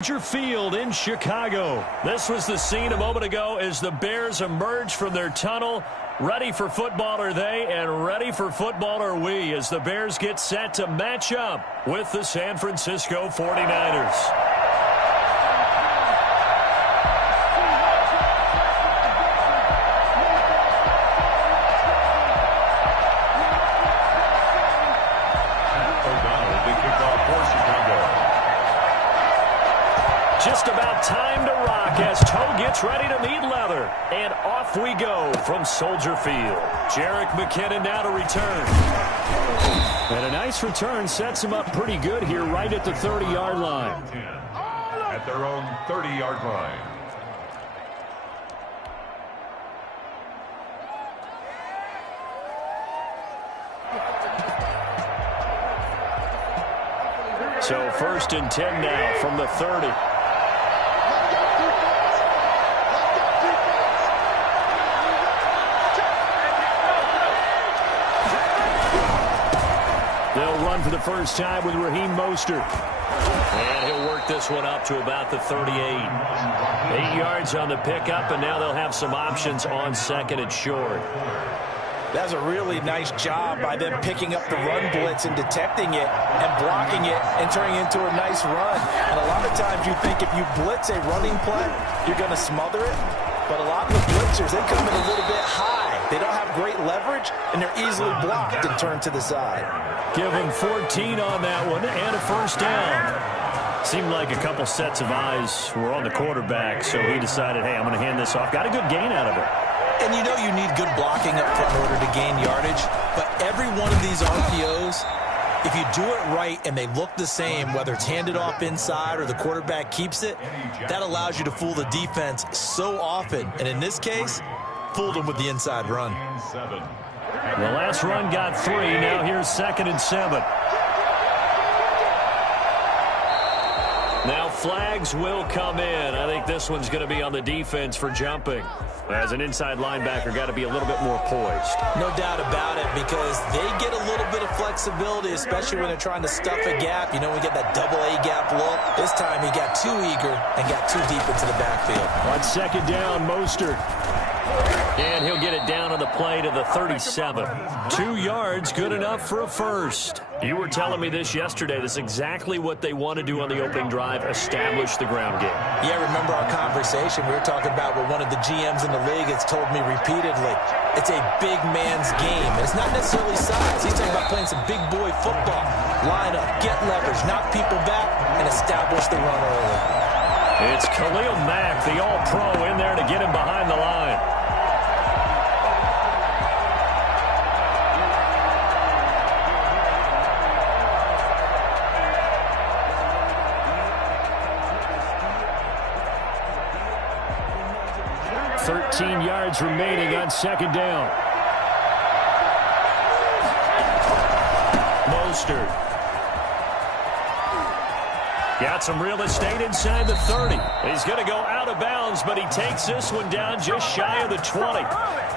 Field in Chicago. This was the scene a moment ago as the Bears emerge from their tunnel. Ready for football are they, and ready for football are we, as the Bears get set to match up with the San Francisco 49ers. Just about time to rock as Toe gets ready to meet leather. And off we go from Soldier Field. Jerick McKinnon now to return. And a nice return sets him up pretty good here right at the 30-yard line. At their own 30-yard line. So 1st and 10 now from the 30. They'll run for the first time with Raheem Mostert. And he'll work this one up to about the 38. 8 yards on the pickup, and now they'll have some options on 2nd and short. That's a really nice job by them picking up the run blitz and detecting it and blocking it and turning it into a nice run. And a lot of times you think if you blitz a running play, you're going to smother it. But a lot of the blitzers, they come in a little bit high. They don't have great leverage, and they're easily blocked and turned to the side. Give him 14 on that one and a first down. Seemed like a couple sets of eyes were on the quarterback, so he decided, hey, I'm going to hand this off. Got a good gain out of it. And you know you need good blocking up front in order to gain yardage, but every one of these RPOs, if you do it right and they look the same, whether it's handed off inside or the quarterback keeps it, that allows you to fool the defense so often. And in this case, fooled them with the inside run. The last run got 3. Now here's 2nd and 7. Now flags will come in. I think this one's going to be on the defense for jumping. As an inside linebacker, got to be a little bit more poised. No doubt about it, because they get a little bit of flexibility, especially when they're trying to stuff a gap. You know, we get that double A gap look. This time he got too eager and got too deep into the backfield. On 2nd down, Mostert. And he'll get it down on the play to the 37. 2 yards, good enough for a first. You were telling me this yesterday. This is exactly what they want to do on the opening drive, establish the ground game. Yeah, remember our conversation? We were talking about what one of the GMs in the league has told me repeatedly. It's a big man's game. And it's not necessarily size. He's talking about playing some big boy football. Line up, get leverage, knock people back, and establish the run early. It's Khalil Mack, the all-pro, in there to get him behind the line. Yards remaining on 2nd down. Mostert. Got some real estate inside the 30. He's going to go out of bounds, but he takes this one down just shy of the 20.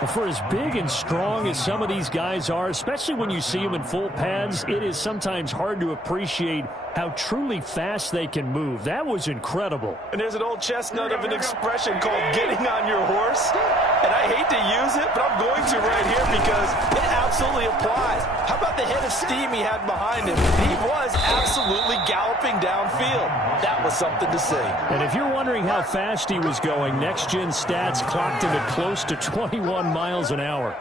For as big and strong as some of these guys are, especially when you see them in full pads, it is sometimes hard to appreciate how truly fast they can move. That was incredible. And there's an old chestnut of an expression called getting on your horse. And I hate to use it, but I'm going to right here because it absolutely applies. How about the head of steam he had behind him? He was absolutely galloping downfield. That was something to see. And if you're wondering how fast he was going, Next Gen Stats clocked him at close to 21 miles an hour.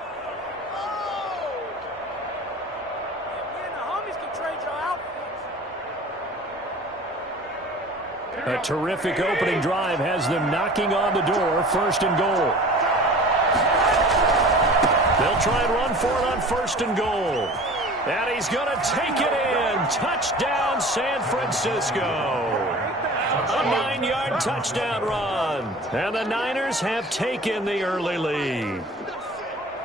A terrific opening drive has them knocking on the door. 1st and goal. They'll try and run for it on 1st and goal. And he's going to take it in. Touchdown, San Francisco. A 9-yard touchdown run. And the Niners have taken the early lead.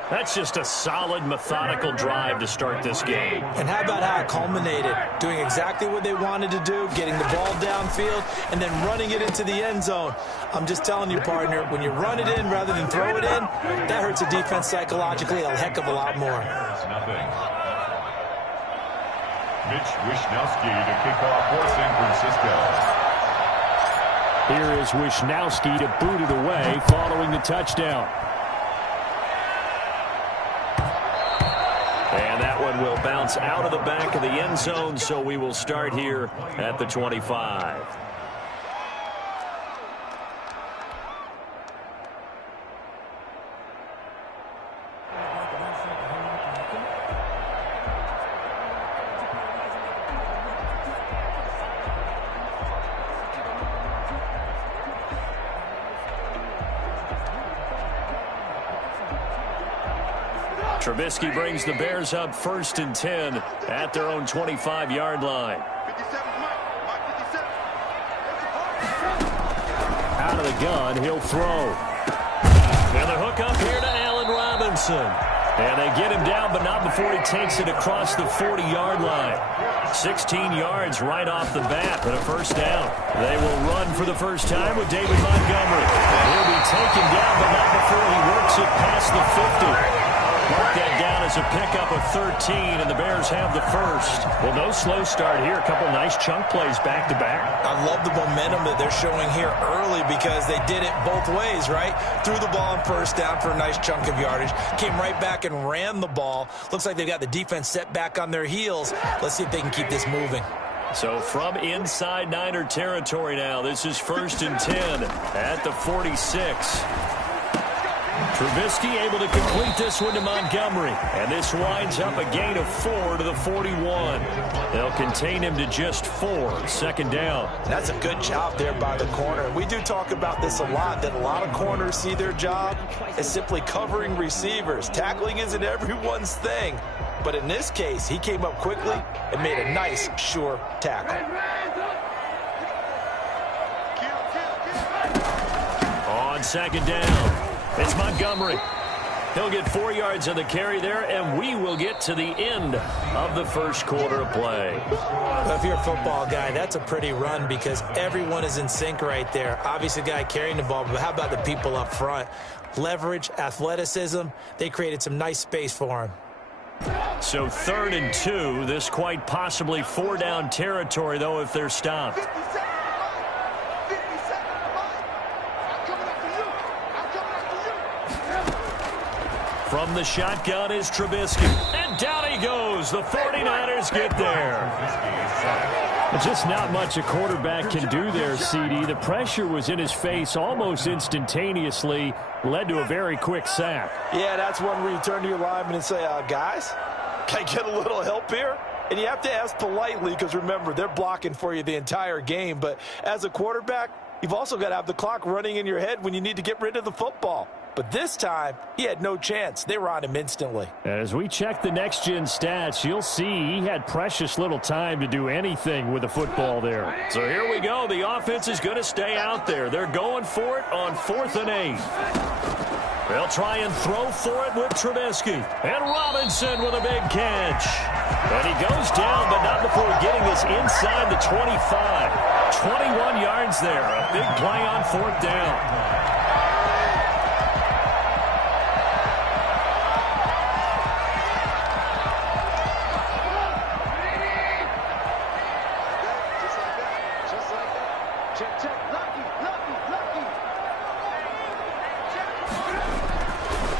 That's just a solid, methodical drive to start this game. And how about how it culminated? Doing exactly what they wanted to do, getting the ball downfield, and then running it into the end zone. I'm just telling you, partner, when you run it in rather than throw it in, that hurts a defense psychologically a heck of a lot more. Mitch Wishnowsky to kick off for San Francisco. Here is Wisnowski to boot it away following the touchdown. And that one will bounce out of the back of the end zone, so we will start here at the 25. Trubisky brings the Bears up 1st and 10 at their own 25-yard line. Out of the gun, he'll throw. And the hook up here to Allen Robinson. And they get him down, but not before he takes it across the 40-yard line. 16 yards right off the bat, but a first down. They will run for the first time with David Montgomery. He'll be taken down, but not before he works it past the 50. Mark that down as a pickup of 13, and the Bears have the first. Well, no slow start here. A couple nice chunk plays back-to-back. I love the momentum that they're showing here early because they did it both ways, right? Threw the ball on first down for a nice chunk of yardage. Came right back and ran the ball. Looks like they've got the defense set back on their heels. Let's see if they can keep this moving. So from inside Niner territory now, this is 1st and 10 at the 46. Trubisky able to complete this one to Montgomery. And this winds up a gain of 4 to the 41. They'll contain him to just 4. 2nd down. That's a good job there by the corner. We do talk about this a lot, that a lot of corners see their job as simply covering receivers. Tackling isn't everyone's thing. But in this case, he came up quickly and made a nice, sure tackle. On 2nd down. It's Montgomery. He'll get 4 yards on the carry there, and we will get to the end of the first quarter of play. Well, if you're a football guy, that's a pretty run because everyone is in sync right there. Obviously, the guy carrying the ball, but how about the people up front? Leverage, athleticism, they created some nice space for him. So 3rd and 2, this quite possibly 4-down territory, though, if they're stopped. From the shotgun is Trubisky. And down he goes. The 49ers get there. Just not much a quarterback can do there, CD. The pressure was in his face almost instantaneously. Led to a very quick sack. Yeah, that's one where you turn to your lineman and say, guys, can I get a little help here? And you have to ask politely because, remember, they're blocking for you the entire game. But as a quarterback, you've also got to have the clock running in your head when you need to get rid of the football. But this time, he had no chance. They were on him instantly. As we check the next-gen stats, you'll see he had precious little time to do anything with the football there. So here we go. The offense is going to stay out there. They're going for it on 4th and 8. They'll try and throw for it with Trubisky. And Robinson with a big catch. And he goes down, but not before getting this inside the 25. 21 yards there. A big play on 4th down.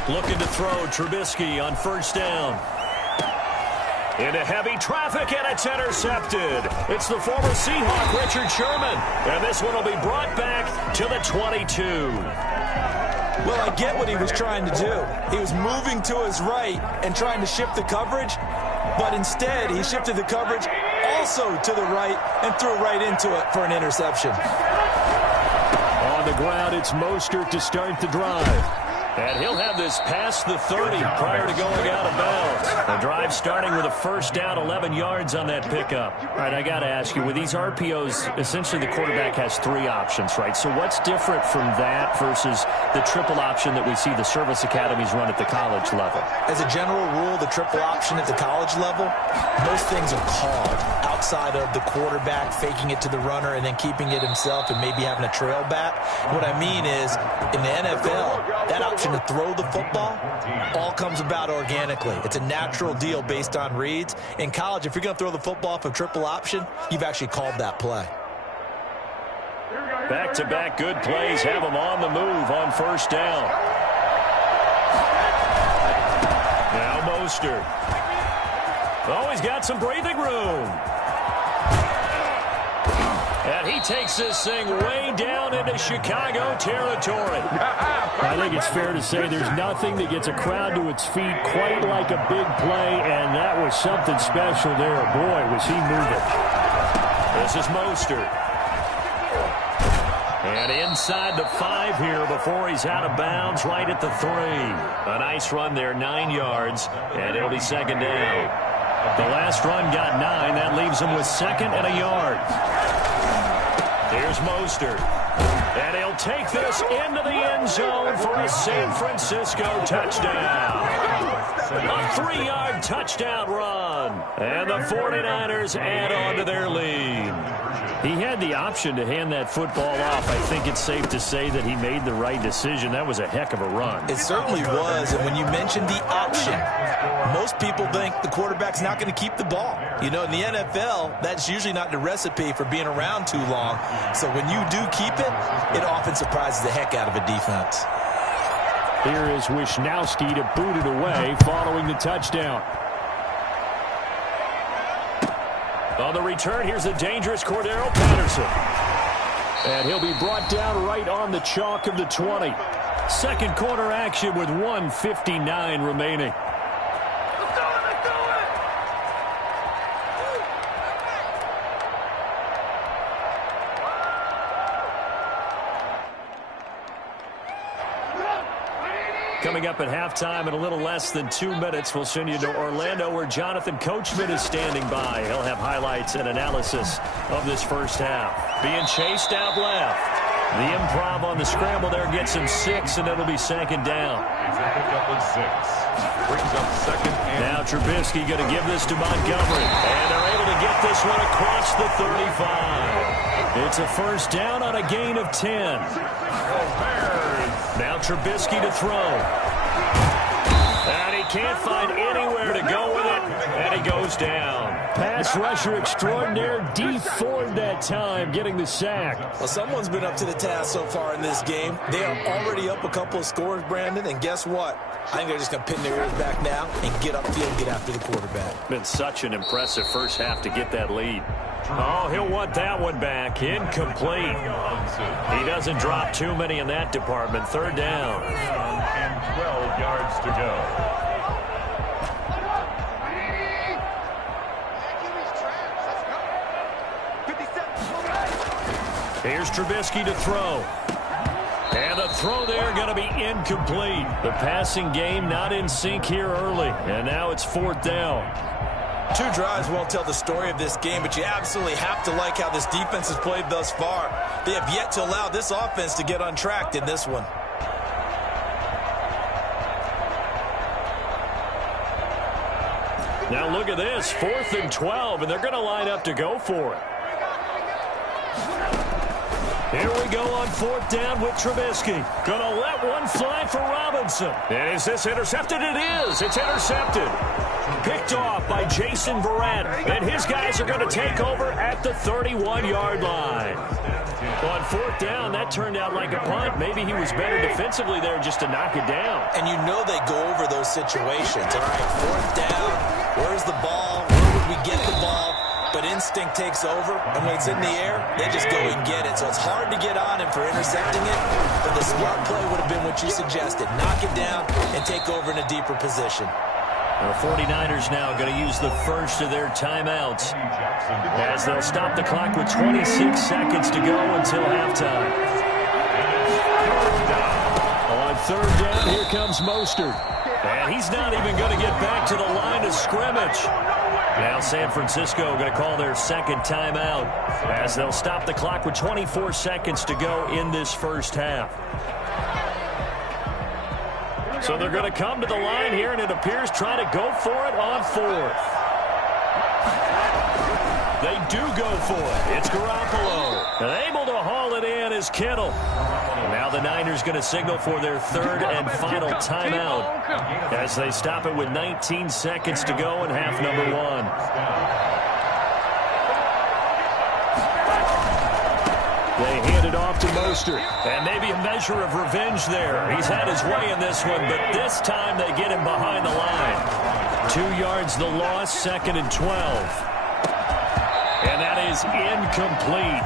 Looking to throw Trubisky on 1st down. Into heavy traffic, and it's intercepted. It's the former Seahawk, Richard Sherman. And this one will be brought back to the 22. Well, I get what he was trying to do. He was moving to his right and trying to shift the coverage, but instead he shifted the coverage also to the right and threw right into it for an interception. On the ground, it's Mostert to start the drive. And he'll have this past the 30 prior to going out of bounds. The drive starting with a 1st down, 11 yards on that pickup. All right, I got to ask you, with these RPOs, essentially the quarterback has 3 options, right? So what's different from that versus the triple option that we see the service academies run at the college level? As a general rule, the triple option at the college level, most things are called outside of the quarterback faking it to the runner and then keeping it himself and maybe having a trail back. What I mean is, in the NFL, that option to throw the football all comes about organically. It's a natural deal based on reads. In college, if you're going to throw the football off a triple option, you've actually called that play. Here we go. Back-to-back good plays have them on the move on first down. Now Mostert. Oh, he's got some breathing room. And he takes this thing way down into Chicago territory. I think it's fair to say there's nothing that gets a crowd to its feet quite like a big play, and that was something special there. Boy, was he moving. This is Mostert. And inside the 5 here before he's out of bounds right at the 3. A nice run there, 9 yards, and it'll be second down. The last run got 9. That leaves him with 2nd and a yard. Here's Mostert. And he'll take this into the end zone for a San Francisco touchdown. A 3-yard touchdown run. And the 49ers add on to their lead. He had the option to hand that football off. I think it's safe to say that he made the right decision. That was a heck of a run. It certainly was. And when you mentioned the option, most people think the quarterback's not going to keep the ball. You know, in the NFL, that's usually not the recipe for being around too long. So when you do keep it, it often surprises the heck out of a defense. Here is Wisnowski to boot it away following the touchdown. On the return, here's the dangerous Cordero Patterson. And he'll be brought down right on the chalk of the 20. Second quarter action with 1:59 remaining. Coming up at halftime in a little less than 2 minutes, we'll send you to Orlando where Jonathan Coachman is standing by. He'll have highlights and analysis of this first half. Being chased out left. The improv on the scramble there gets him 6, and it'll be second down. He's picked up with 6. Brings up second and... Now Trubisky going to give this to Montgomery. And they're able to get this one across the 35. It's a first down on a gain of 10. Now Trubisky to throw. And he can't find anywhere to go with it, and he goes down. Pass rusher extraordinaire, D Ford that time, getting the sack. Well, someone's been up to the task so far in this game. They are already up a couple of scores, Brandon, and guess what? I think they're just going to pin their ears back now and get upfield and get after the quarterback. Been such an impressive first half to get that lead. Oh, he'll want that one back. Incomplete. He doesn't drop too many in that department. Third down. And 12 yards to go. Here's Trubisky to throw. And the throw there going to be incomplete. The passing game not in sync here early. And now it's fourth down. 2 drives won't tell the story of this game, but you absolutely have to like how this defense has played thus far. They have yet to allow this offense to get untracked in this one. Now look at this, 4th and 12, and they're going to line up to go for it. Here we go on 4th down with Trubisky. Going to let one fly for Robinson. And is this intercepted? It is. It's intercepted. Picked off by Jason Verrett. And his guys are going to take over at the 31-yard line. On 4th down, that turned out like a punt. Maybe he was better defensively there just to knock it down. And you know they go over those situations. All right, 4th down. Where's the ball? Where would we get the ball? But instinct takes over, and when it's in the air, they just go and get it. So it's hard to get on him for intercepting it, but the smart play would have been what you suggested. Knock it down and take over in a deeper position. The 49ers now going to use the first of their timeouts as they'll stop the clock with 26 seconds to go until halftime. On 3rd down, here comes Mostert. And he's not even going to get back to the line of scrimmage. Now San Francisco going to call their second timeout as they'll stop the clock with 24 seconds to go in this first half. So they're going to come to the line here, and it appears trying to go for it on 4th. They do go for it. It's Garoppolo. And able to haul it in is Kittle. Now the Niners going to signal for their 3rd and final timeout as they stop it with 19 seconds to go in half number 1. They hand it off to Mostert. And maybe a measure of revenge there. He's had his way in this one, but this time they get him behind the line. 2 yards the loss, 2nd and 12. And that is incomplete.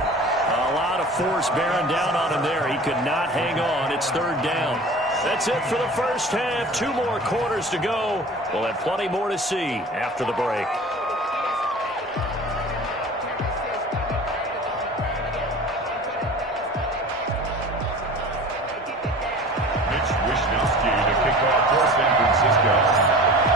A lot of force bearing down on him there. He could not hang on. It's 3rd down. That's it for the first half. 2 more quarters to go. We'll have plenty more to see after the break.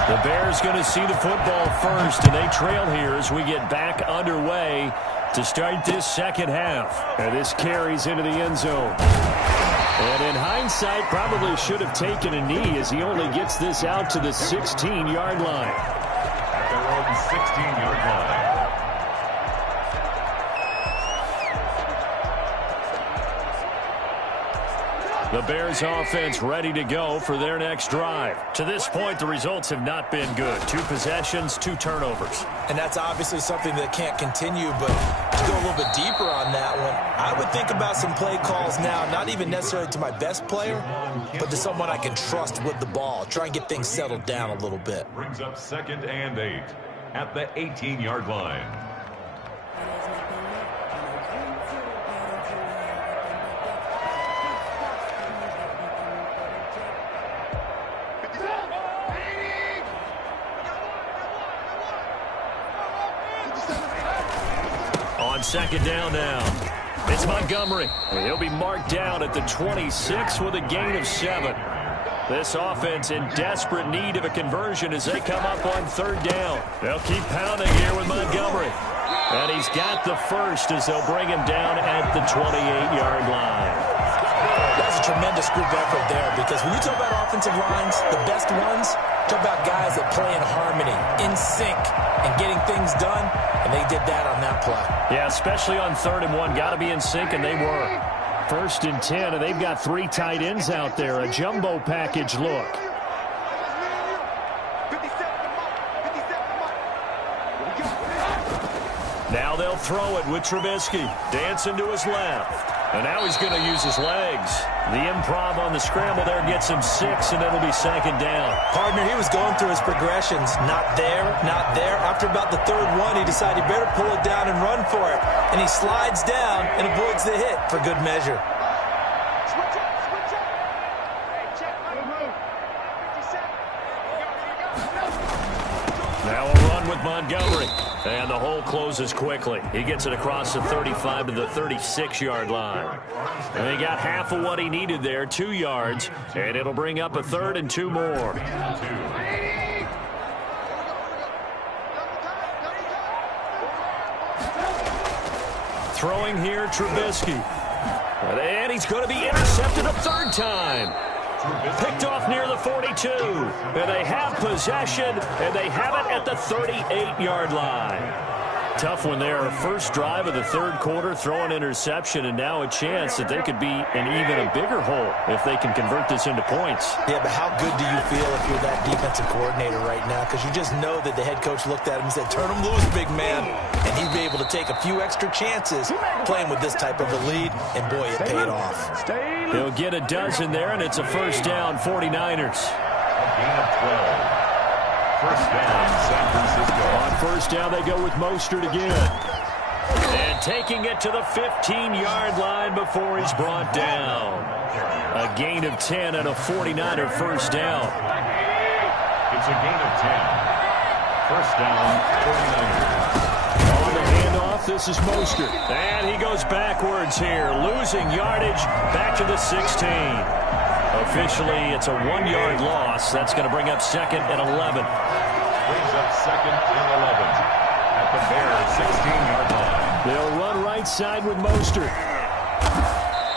The Bears going to see the football first, and they trail here as we get back underway to start this second half. And this carries into the end zone. And in hindsight, probably should have taken a knee as he only gets this out to the 16-yard line. At their own 16-yard line. The Bears offense ready to go for their next drive. To this point, the results have not been good. 2 possessions, 2 turnovers. And that's obviously something that can't continue, but to go a little bit deeper on that one, I would think about some play calls now, not even necessarily to my best player, but to someone I can trust with the ball. Try and get things settled down a little bit. Brings up 2nd and 8 at the 18-yard line. On 2nd down now. It's Montgomery. He'll be marked down at the 26 with a gain of 7. This offense in desperate need of a conversion as they come up on 3rd down. They'll keep pounding here with Montgomery. And he's got the first as they'll bring him down at the 28-yard line. That's a tremendous group effort there, because when you talk about offensive lines, the best ones, talk about guys that play in harmony, in sync, and getting things done, and they did that on that play. Yeah, especially on 3rd and 1. Got to be in sync, and they were. 1st and 10, and they've got 3 tight ends out there. A jumbo package look. Now they'll throw it with Trubisky. Dancing to his left. And now he's going to use his legs. The improv on the scramble there gets him 6, and it'll be 2nd down. Partner, he was going through his progressions. Not there, not there. After about the 3rd one, he decided he better pull it down and run for it. And he slides down and avoids the hit for good measure. Now a run with Montgomery. And the hole closes quickly. He gets it across the 35 to the 36-yard line. And he got half of what he needed there, 2 yards. And it'll bring up a 3rd and 2 more. Throwing here, Trubisky. And he's going to be intercepted a 3rd time. Picked off near the 42. And they have possession, and they have it at the 38-yard line. Tough one there. First drive of the 3rd quarter, throw an interception, and now a chance that they could be in even a bigger hole if they can convert this into points. Yeah, but how good do you feel if you're that defensive coordinator right now? Because you just know that the head coach looked at him and said, turn him loose, big man. And he'd be able to take a few extra chances playing with this type of a lead, and boy, it paid off. He'll get a dozen there, and it's a 1st down, 49ers. A gain of 12. 1st down, San Francisco. On 1st down, they go with Mostert again. And taking it to the 15-yard line before he's brought down. A gain of 10 and a 49er 1st down. It's a gain of 10. 1st down, 49ers. On the handoff, this is Mostert. And he goes backwards here, losing yardage back to the 16. Officially, it's a 1-yard loss. That's going to bring up 2nd and 11. Brings up 2nd and 11 at the Bears' 16-yard line. They'll run right side with Mostert.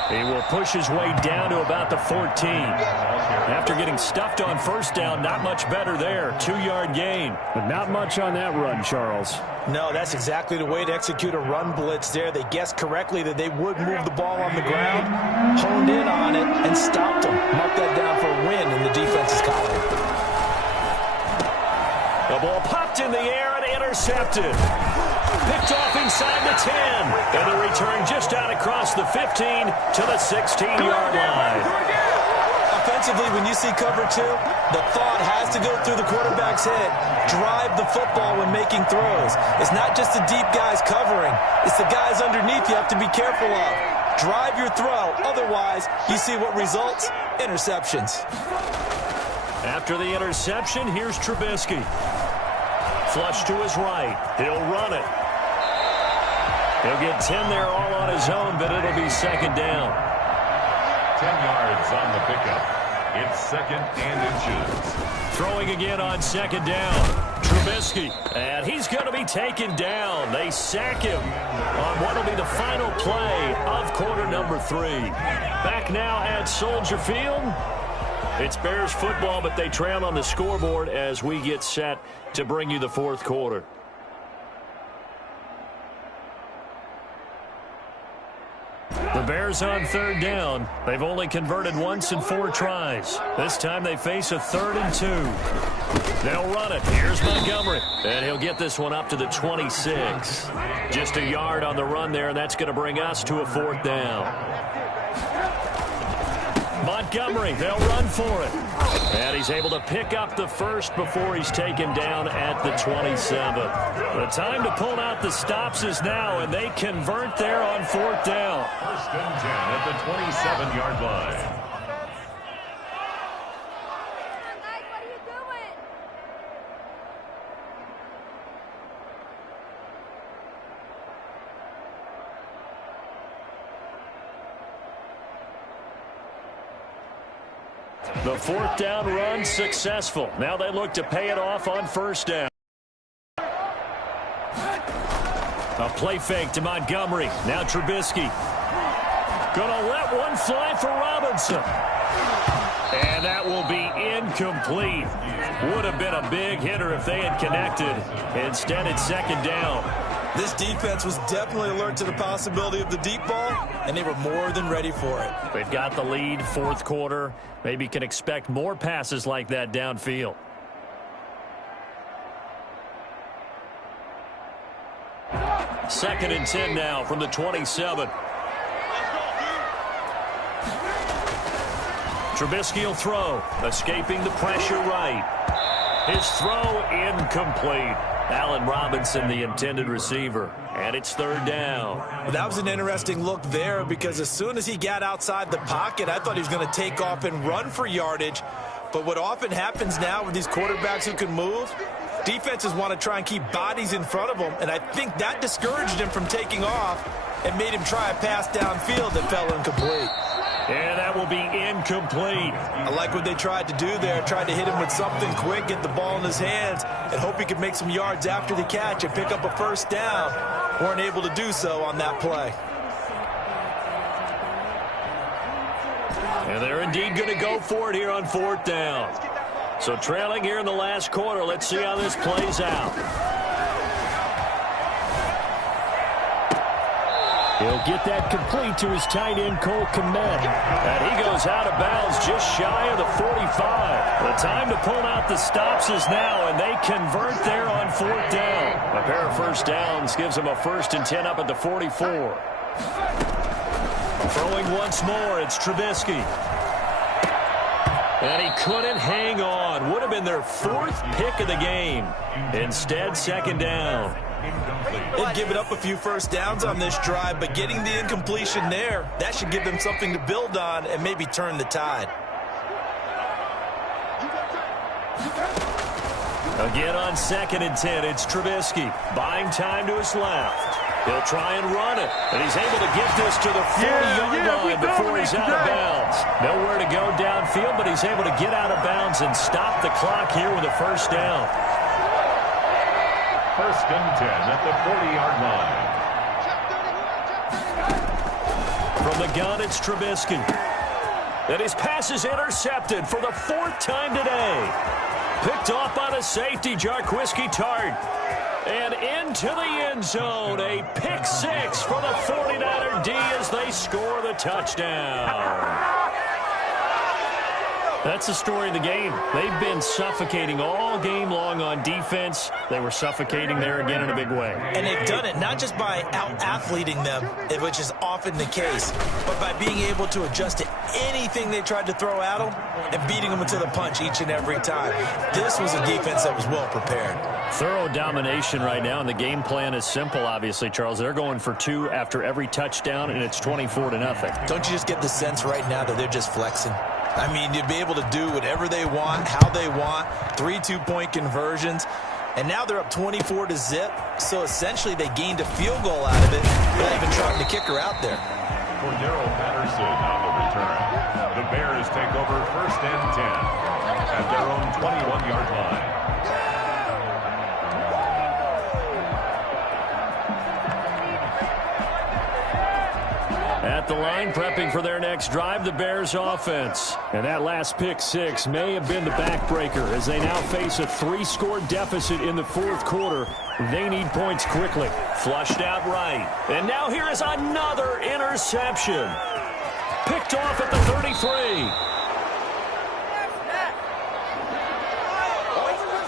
He will push his way down to about the 14. After getting stuffed on 1st down, not much better there. 2-yard gain. But not much on that run, Charles. No, that's exactly the way to execute a run blitz there. They guessed correctly that they would move the ball on the ground, honed in on it, and stopped them. Mark that down for a win in the defense's column. The ball popped Tipped in the air and intercepted. Picked off inside the 10. And the return just out across the 15 to the 16-yard line. Offensively, when you see cover 2, the thought has to go through the quarterback's head. Drive the football when making throws. It's not just the deep guys covering. It's the guys underneath you have to be careful of. Drive your throw. Otherwise, you see what results? Interceptions. After the interception, here's Trubisky. Flush to his right. He'll run it. He'll get 10 there all on his own, but it'll be second down. 10 yards on the pickup. It's second and inches. Throwing again on second down. Trubisky. And he's going to be taken down. They sack him on what will be the final play of quarter number 3. Back now at Soldier Field. It's Bears football, but they trail on the scoreboard as we get set to bring you the fourth quarter. The Bears on third down. They've only converted once in 4 tries. This time they face a 3rd and 2. They'll run it. Here's Montgomery. And he'll get this one up to the 26. Just a yard on the run there, and that's going to bring us to a 4th down. Montgomery, they'll run for it. And he's able to pick up the first before he's taken down at the 27. The time to pull out the stops is now, and they convert there on 4th down. 1st and 10 at the 27-yard line. The 4th down run successful. Now they look to pay it off on 1st down. A play fake to Montgomery. Now Trubisky. Gonna let one fly for Robinson. And that will be incomplete. Would have been a big hitter if they had connected. Instead, it's second down. This defense was definitely alert to the possibility of the deep ball, and they were more than ready for it. They've got the lead, fourth quarter. Maybe can expect more passes like that downfield. Second and 10 now from the 27. Trubisky will throw, escaping the pressure right. His throw incomplete. Allen Robinson, the intended receiver, and it's third down. Well, that was an interesting look there because as soon as he got outside the pocket, I thought he was going to take off and run for yardage. But what often happens now with these quarterbacks who can move, defenses want to try and keep bodies in front of them, and I think that discouraged him from taking off and made him try a pass downfield that fell incomplete. And that will be incomplete. I like what they tried to do there. Tried to hit him with something quick, get the ball in his hands, and hope he could make some yards after the catch and pick up a first down. Weren't able to do so on that play. And they're indeed going to go for it here on fourth down. So trailing here in the last quarter. Let's see how this plays out. He'll get that complete to his tight end, Cole Kmet. And he goes out of bounds just shy of the 45. The time to pull out the stops is now, and they convert there on fourth down. A pair of first downs gives them a 1st and 10 up at the 44. Throwing once more, it's Trubisky. And he couldn't hang on. Would have been their 4th pick of the game. Instead, second down. They'd give it up a few first downs on this drive, but getting the incompletion there, that should give them something to build on and maybe turn the tide. Again on 2nd and 10, it's Trubisky. Buying time to his left. He'll try and run it, and he's able to get this to the 40-yard line before he's out of bounds. Nowhere to go downfield, but he's able to get out of bounds and stop the clock here with a first down. 1st and 10 at the 40-yard line. From the gun, it's Trubisky. And his pass is intercepted for the 4th time today. Picked off by the safety, Jarquiski Tart. And into the end zone, a pick 6 for the 49er D as they score the touchdown. That's the story of the game. They've been suffocating all game long on defense. They were suffocating there again in a big way. And they've done it not just by out-athleting them, which is often the case, but by being able to adjust to anything they tried to throw at them and beating them into the punch each and every time. This was a defense that was well prepared. Thorough domination right now, and the game plan is simple, obviously, Charles. They're going for 2 after every touchdown, and it's 24-0. Don't you just get the sense right now that they're just flexing? I mean, you'd be able to do whatever they want, how they want, 3 two-point conversions. And now they're up 24-0, so essentially they gained a field goal out of it without even trying to kick her out there. For Darrell Patterson on the return. The Bears take over 1st and 10 at their own 21-yard line. At the line, prepping for their next drive, the Bears offense. And that last pick 6 may have been the backbreaker as they now face a 3-score deficit in the 4th quarter. They need points quickly. Flushed out right. And now here is another interception. Picked off at the 33.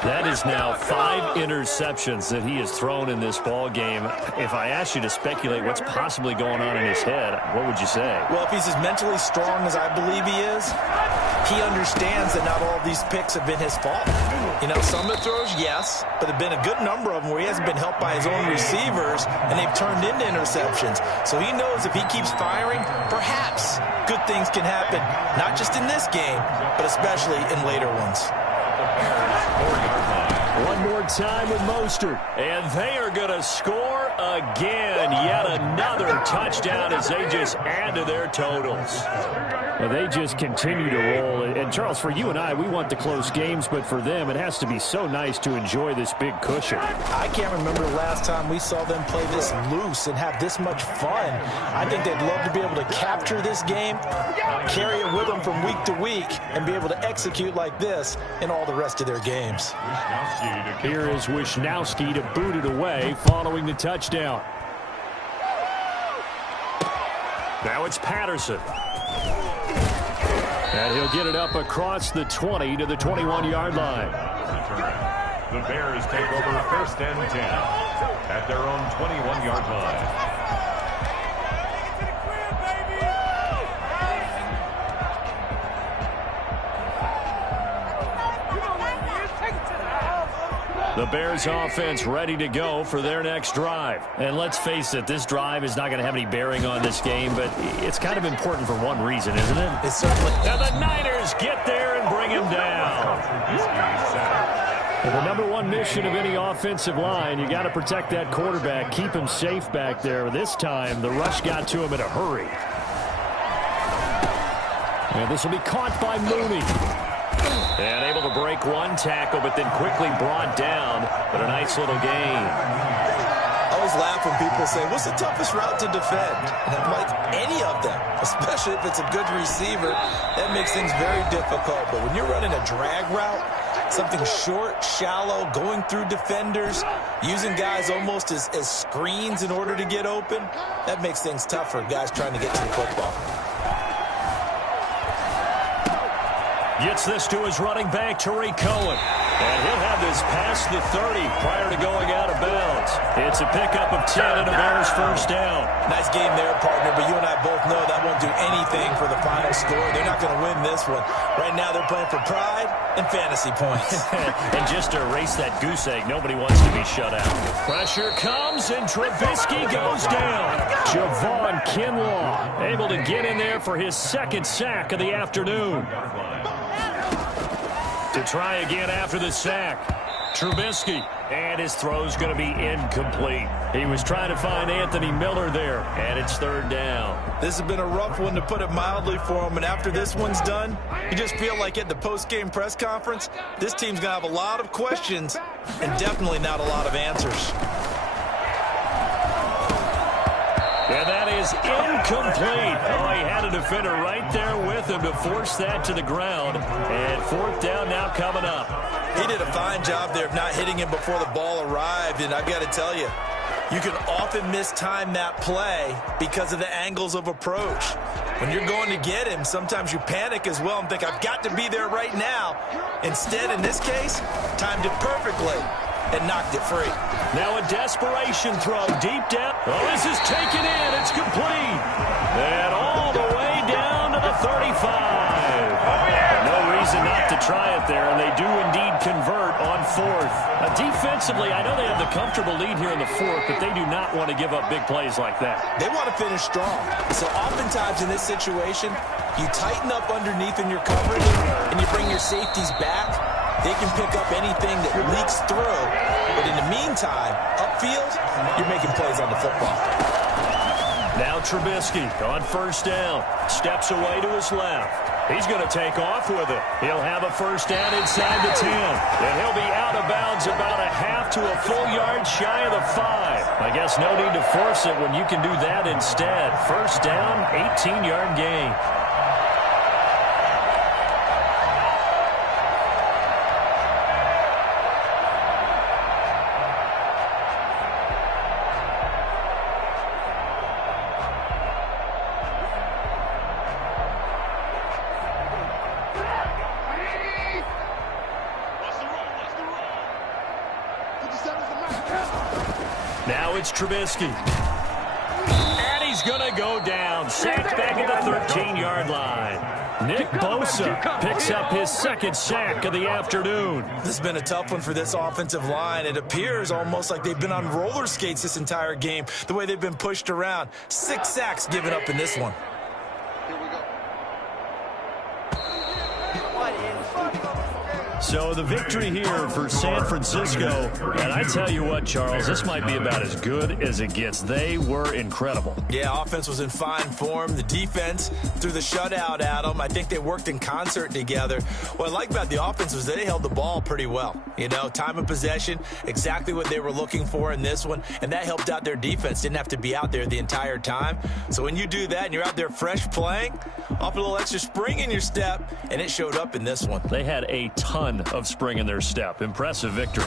That is now 5 interceptions that he has thrown in this ball game. If I asked you to speculate what's possibly going on in his head, what would you say? Well, if he's as mentally strong as I believe he is, he understands that not all of these picks have been his fault. You know, some of the throws, yes, but there have been a good number of them where he hasn't been helped by his own receivers, and they've turned into interceptions. So he knows if he keeps firing, perhaps good things can happen, not just in this game, but especially in later ones. One more time with Mostert. And they are going to score again. Yet another touchdown as they just add to their totals. Well, they just continue to roll. And, Charles, for you and I, we want the close games, but for them, it has to be so nice to enjoy this big cushion. I can't remember the last time we saw them play this loose and have this much fun. I think they'd love to be able to capture this game, carry it with them from week to week, and be able to execute like this in all the rest of their games. Here is Wisnowski to boot it away following the touchdown. Now it's Patterson. And he'll get it up across the 20 to the 21-yard line. The Bears take over 1st and 10 at their own 21-yard line. The Bears offense ready to go for their next drive. And let's face it, this drive is not going to have any bearing on this game, but it's kind of important for one reason, isn't it? It's certainly. And the Niners get there and bring him down. And the number one mission of any offensive line, you got to protect that quarterback, keep him safe back there. This time, the rush got to him in a hurry. And this will be caught by Mooney. And able to break one tackle, but then quickly brought down. But a nice little gain. I always laugh when people say, what's the toughest route to defend? And I'm like, any of them, especially if it's a good receiver. That makes things very difficult. But when you're running a drag route, something short, shallow, going through defenders, using guys almost as screens in order to get open, that makes things tough for guys trying to get to the football. Gets this to his running back, Tariq Cohen. And he'll have this past the 30 prior to going out of bounds. It's a pickup of 10 and a Bears first down. Nice game there, partner, but you and I both know that won't do anything for the final score. They're not going to win this one. Right now they're playing for pride and fantasy points. And just to erase that goose egg, nobody wants to be shut out. Pressure comes, and Trubisky goes down. Javon Kinlaw able to get in there for his second sack of the afternoon. To try again after the sack. Trubisky. And his throw's going to be incomplete. He was trying to find Anthony Miller there. And it's third down. This has been a rough one, to put it mildly, for him. And after this one's done, you just feel like at the post-game press conference, this team's going to have a lot of questions and definitely not a lot of answers. And that is incomplete. Oh, he had a defender right there with him to force that to the ground. And fourth down now coming up. He did a fine job there of not hitting him before the ball arrived. And I've got to tell you, You can often mistime that play because of the angles of approach. When you're going to get him, sometimes you panic as well and think, I've got to be there right now. Instead, in this case, timed it perfectly and knocked it free. Now a desperation throw deep down. Oh, this is taken in. It's complete. And all the way down to the 35. No reason not to try it there, and they do indeed convert on fourth. Defensively, I know they have the comfortable lead here in the fourth, but they do not want to give up big plays like that. They want to finish strong. So oftentimes in this situation, you tighten up underneath in your coverage and you bring your safeties back. They can pick up anything that leaks through. But in the meantime, upfield, you're making plays on the football. Now Trubisky on first down. Steps away to his left. He's going to take off with it. He'll have a first down inside the 10. And he'll be out of bounds about a half to a full yard shy of the 5. I guess no need to force it when you can do that instead. First down, 18-yard gain. Now it's Trubisky. And he's going to go down. Sacked back at the 13-yard line. Nick Bosa picks up his second sack of the afternoon. This has been a tough one for this offensive line. It appears almost like they've been on roller skates this entire game, the way they've been pushed around. 6 sacks given up in this one. So the victory here for San Francisco, and I tell you what, Charles, this might be about as good as it gets. They were incredible. Yeah, offense was in fine form. The defense threw the shutout at them. I think they worked in concert together. What I like about the offense was they held the ball pretty well. You know, time of possession, exactly what they were looking for in this one, and that helped out their defense. Didn't have to be out there the entire time. So when you do that and you're out there fresh playing, off a little extra spring in your step, and it showed up in this one. They had a ton of spring in their step. Impressive victory.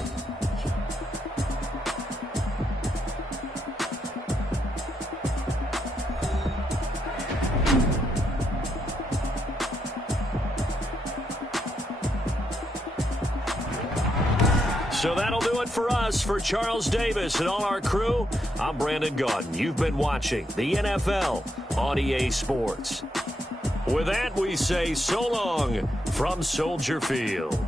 So that'll do it for us. For Charles Davis and all our crew, I'm Brandon Gaudin. You've been watching the NFL on EA Sports. With that, we say so long from Soldier Field.